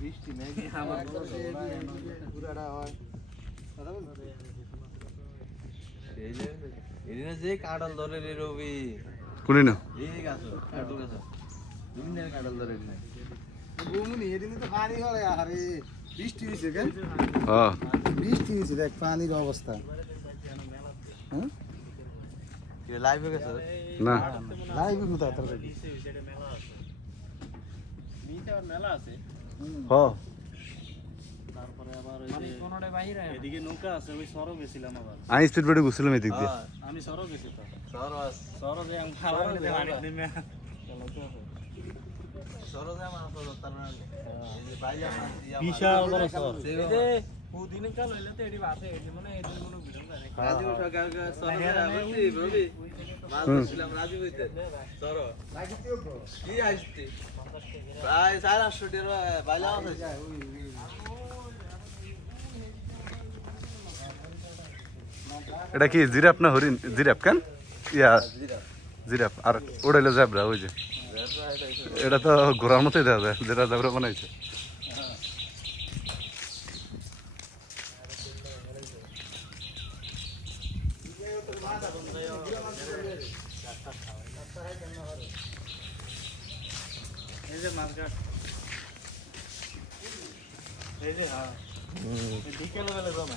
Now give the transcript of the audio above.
বৃষ্টি নাকি আমার পুরাটা হয় যে কাঁঠাল ধরে রে রবি কোনি না এই গাছ কাঁঠাল গাছ দুনিয়া কাঁঠাল ধরে নাই ঘুমনি এদিন তো পানি হয় আরে বৃষ্টি হইছে কেন হ্যাঁ বৃষ্টি হইছে দেখ পানির অবস্থা হ্যাঁ কি লাইভে গেছে না লাইভ কোথায় তোর মেলা আছে হ্যাঁ তারপরে আবার ওই যে কোনটা বাইরে এদিকে নৌকা আছে ওই সরো গেছিলাম আবার আমি স্পিড বোটে ঘুরছিলাম এদিক দিয়ে আমি সরো গেছি তো সরস সরো যে আমি খাওয়া পানি নেমে সরস আমার সরস তার মানে এই যে বাইয়া মাছ দিয়া বিশাল বড় সর এই যে পুদিনে কাল হইলে তো এডি বাসে এডি মানে এদিন মনে ভিড় করে রাজীব সরকার সরস বলছি রবি মাছ ধরছিলাম রাজীব হইতে সর কি আসছে প্রায় 400 টাকা বাইলা আছে এটা কি জিরাফ না হরিণ জিরাফ কেন ইয়া জিরাফ আর ওড়াইলে জেব্রা ওই যে এটা তো ঘোড়ার মতোই দেখা যায় যেটা জেব্রা বানাইছে এই যে মাছ গাছ এই যে হ্যাঁ বিকেল বেলা জমা